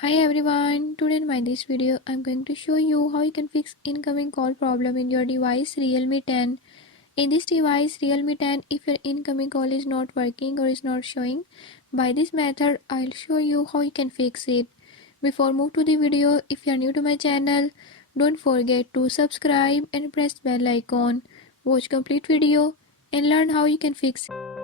Hi everyone, today in my this video I'm going to show you how you can fix incoming call problem in your device Realme 10. In this device Realme 10, if your incoming call is not working or is not showing, by this method I'll show you how you can fix it. Before move to the video, if you are new to my channel, don't forget to subscribe and press bell icon. Watch complete video and learn how you can fix it.